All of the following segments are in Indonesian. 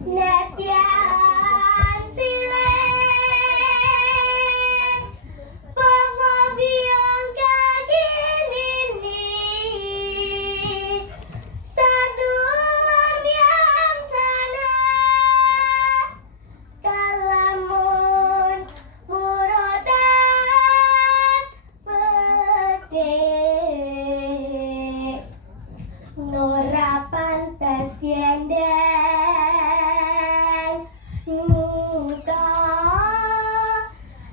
Netian silen Pemabiang kaki nini Satu yang sana Kalamun murotan Pecik Nora pantas yenden Muka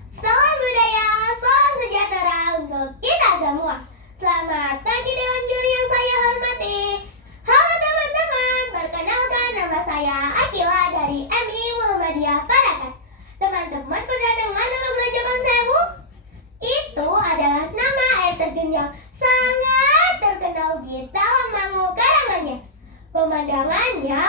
Salam budaya, salam sejahtera untuk kita semua. Selamat pagi Dewan Juri yang saya hormati. Halo teman-teman, perkenalkan nama saya Akila dari MI Muhammadiyah Parakan. Teman-teman pernah dengar nama Grojogan Sewu? Itu adalah nama air terjun yang sangat terkenal di Tawangmangu, Karanganyar. Pemandangannya,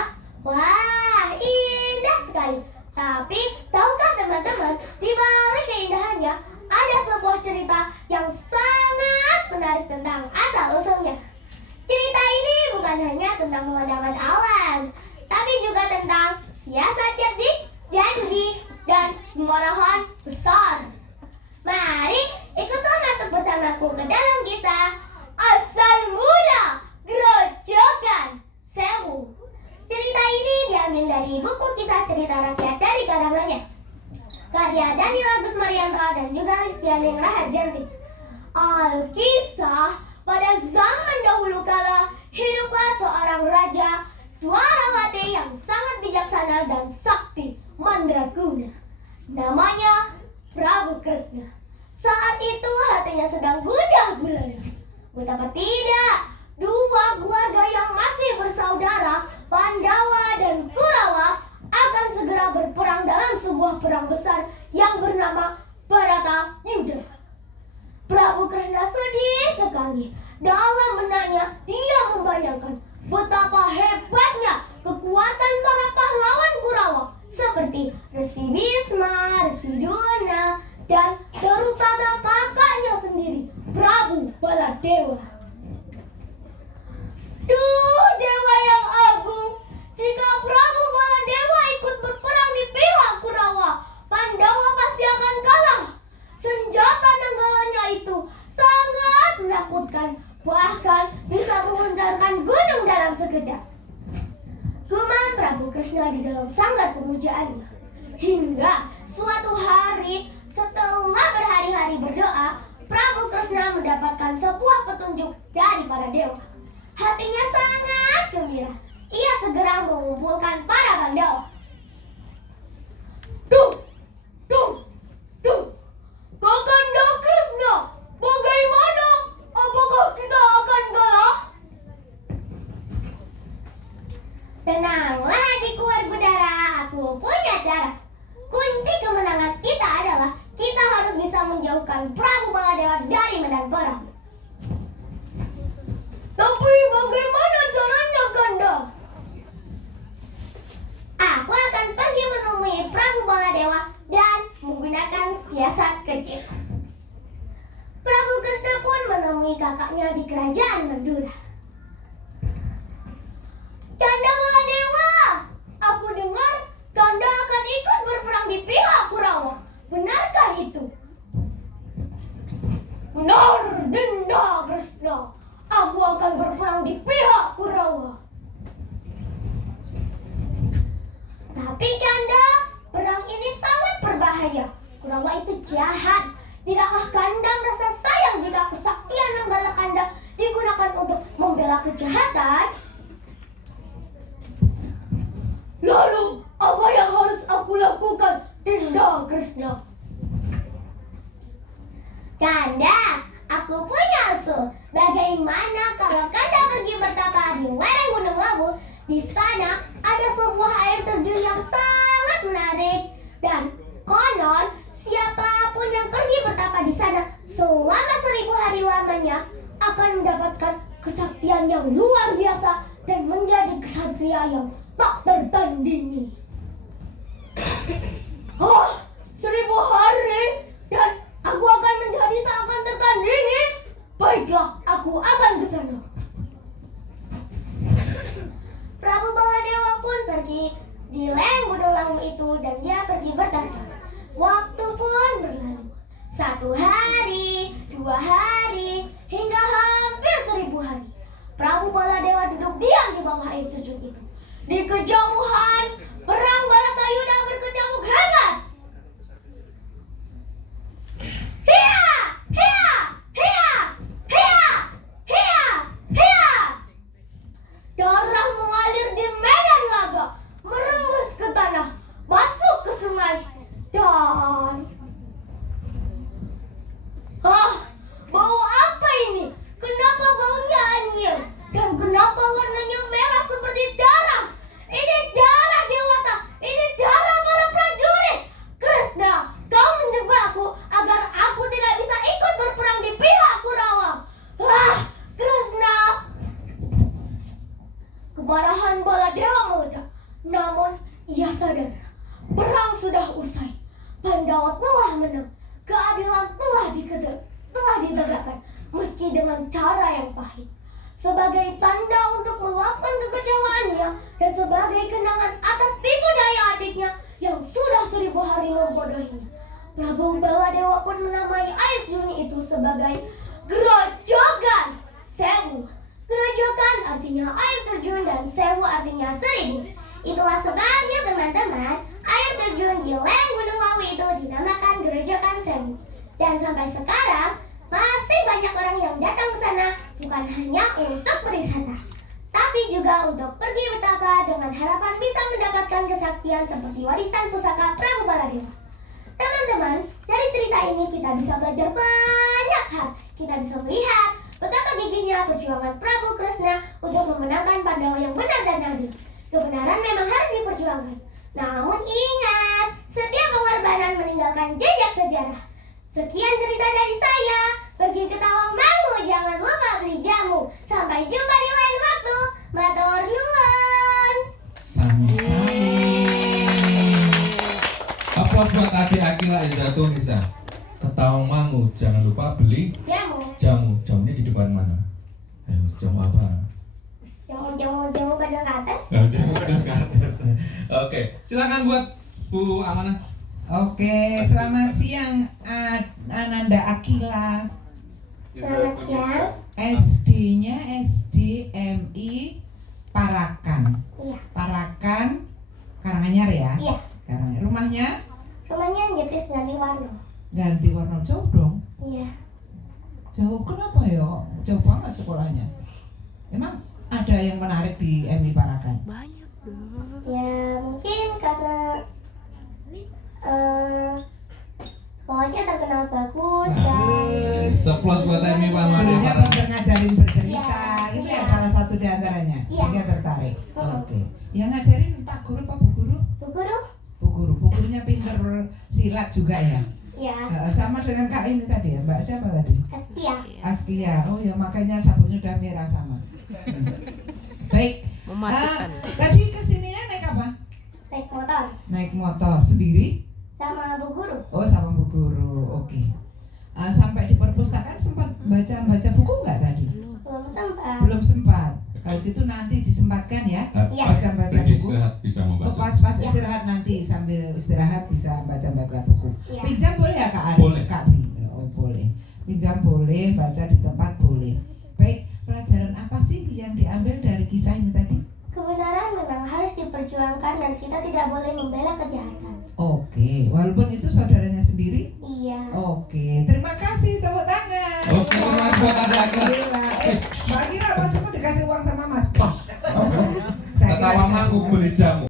wah indah sekali. Tapi tahukah teman-teman, di balik keindahannya ada sebuah cerita yang sangat menarik tentang asal-usulnya. Cerita ini bukan hanya tentang pemandangan alam, tapi juga tentang siasat cerdik, janji, dan kemarahan besar. Mari ikutlah masuk bersamaku ke dalam kisah Asal Mula Grojogan Sewu. Cerita ini diambil dari buku kisah cerita rakyat dari Karanganyar, karya Daniel Agus Marianto dan juga Listianing Raharjanti. Alkisah, pada zaman dahulu kala hiduplah seorang raja Dwarawati yang sangat bijaksana dan sakti mandraguna. Namanya Prabu Kresna. Saat itu hatinya sedang gundah gulana. Betapa tidak, dua keluarga yang masih bersaudara, Pandawa dan Kurawa, akan segera berperang dalam sebuah perang besar yang bernama Barata Yuda. Prabu Kresna sedih sekali. Dalam benaknya dia membayangkan betapa hebatnya kekuatan para pahlawan Kurawa seperti Resi Bisma, Resi Dona, dan terutama kakaknya sendiri, Prabu Baladewa. Duh, dewa yang agung, jika Prabu Baladewa ikut berperang di pihak Kurawa, Pandawa pasti akan kalah. Senjata nenggalannya itu sangat menakutkan, bahkan bisa menguncarkan gunung dalam sekejap. Gumam Prabu Kresna di dalam sanggar pemujaannya. Hingga suatu hari, setelah berhari-hari berdoa, Prabu Kresna mendapatkan sebuah petunjuk dari para dewa. Hatinya sangat gembira. Ia segera mengumpulkan para Pandawa. Duh! Kakanda Kresna, bagaimana? Apakah kita akan kalah? Tenanglah adikku Werkudara, aku punya cara. Kunci kemenangan kita adalah kita harus bisa menjauhkan Prabu Baladewa dari medan perang. Tapi bagaimana caranya, Kanda? Aku akan pergi menemui Prabu Baladewa dan menggunakan siasat kecil. Prabu Kresna pun menemui kakaknya di kerajaan Mandura. Kanda Baladewa, aku dengar Kanda akan ikut berperang di pihak Kurawa. Benarkah itu? Benar, Dinda Kresna. Aku akan berperang di pihak Kurawa. Tapi Kanda, perang ini sangat berbahaya. Kurawa itu jahat. Tidakkah Kanda merasa sayang jika kesaktian Nanggala Kanda digunakan untuk membela kejahatan? Lalu, apa yang harus aku lakukan, Dinda Kresna? Kanda, aku punya usul. Bagaimana kalau Kanda pergi bertapa di lereng Gunung Lawu? Di sana ada sebuah air terjun yang sangat menarik. Dan konon, siapapun yang pergi bertapa di sana selama 1000 hari lamanya akan mendapatkan kesaktian yang luar biasa dan menjadi ksatria yang tak tertandingi. Oh, 1000 hari dan aku akan menjadi tak akan tertandingi. Baiklah, aku akan ke sana. Prabu Baladewa pun pergi di jamu itu dan dia pergi bertanya. Waktu pun berlalu. 1 hari, 2 hari, hingga hampir 1000 hari. Prabu Baladewa duduk diam di bawah air terjun itu. Di kejauhan, perang Baratayuda berkecamuk hebat. Hia! Hia! Hia! Hia! Hia! Hia! Darah mengalir di medan laga, merembes ke tanah, masuk ke sungai, dan... bau apa ini? Kenapa baunya anyir? Dan kenapa warnanya merah seperti darah? Ini darah Dewata, ini darah para prajurit. Kresna, kau menjebakku agar aku tidak bisa ikut berperang di pihak Kurawa. Kresna. Kemarahan Baladewa meledak. Namun ia sadar, perang sudah usai. Pandawa telah menang. Keadilan telah ditegakkan, meski dengan cara yang pahit. Sebagai tanda untuk meluapkan kekecewaannya dan sebagai kenangan atas tipu daya adiknya yang sudah 1000 hari membodohinya, Prabu Baladewa pun menamai air terjun itu sebagai Grojogan Sewu. Grojogan artinya air terjun dan Sewu artinya 1000. Itulah sebabnya teman-teman, air terjun di lereng Gunung Lawu itu dinamakan Grojogan Sewu. Dan sampai sekarang masih banyak orang yang datang ke sana bukan hanya untuk berwisata, tapi juga untuk pergi bertapa dengan harapan bisa mendapatkan kesaktian seperti warisan pusaka Prabu Baladewa. Teman-teman, dari cerita ini kita bisa belajar banyak hal. Kita bisa melihat betapa gigihnya perjuangan Prabu Kresna untuk memenangkan Pandawa yang benar dan adil. Kebenaran memang harus diperjuangkan. Namun ingat, setiap pengorbanan meninggalkan jejak sejarah. Sekian cerita dari saya. Pergi ke Tawangmangu, jangan lupa beli jamu. Sampai jumpa di lain waktu. Matur nuwun. Sami-sami. Apa buat adik Akila Izatun Nisa? Ke Tawangmangu, jangan lupa beli jamu. Jamunya di depan mana? Ayo, jamu apa? Jamu pada ke atas. Jamu pada ke atas. Oke, silakan buat Bu Amanah. Oke, selamat siang Ananda Akila. Selamat siang. SD-nya SDMI Parakan. Iya. Parakan Karanganyar ya? Iya. Karanganyar. Rumahnya Rumahnya Jepis ganti warna. ganti warna, jauh dong. Iya. Jauh kenapa ya? Jauh banget sekolahnya. Emang ada yang menarik di MI Parakan? Ya mungkin karena sekolahnya terkenal bagus dan Seplot buat Emi Pak Made. Gurunya pintar ngajarin bercerita, Iya. itu ya salah satu di antaranya, Iya. sehingga tertarik. Mm-mm. Oke. Yang ngajarin Pak Guru apa Bu Guru? Bu Guru. Bu Guru, Bu Gurunya pintar silat juga ya? Ya. Sama dengan Kak ini tadi ya, Mbak siapa tadi? Askia. Askia. Oh ya, makanya sabunnya udah merah sama. Baik. Mematikan. Tadi kesininya naik apa? Naik motor Naik motor sendiri? sama Bu Guru. Oh, sama Bu Guru. Oke. Sampai di perpustakaan sempat baca buku nggak tadi? Belum sempat. Belum sempat. Kalau gitu nanti disempatkan ya. Iya. Bisa baca Pergi buku. istirahat bisa Oh, membaca. pas istirahat nanti sambil istirahat bisa baca buku. Iya. Pinjam boleh ya Kak Ari? Boleh. Kak Pri? Oh boleh. Pinjam boleh, baca di tempat boleh. Baik, pelajaran apa sih yang diambil dari kisah ini tadi? Kebenaran memang harus diperjuangkan dan kita tidak boleh membela kejahatan. Oke, walaupun itu saudaranya sendiri. Iya. Oke, terima kasih, tepuk tangan. Oke, terima kasih buat adik Akila. Mbak Kira, Mas mau dikasih uang sama Mas? Ke Tawangmangu beli jamu.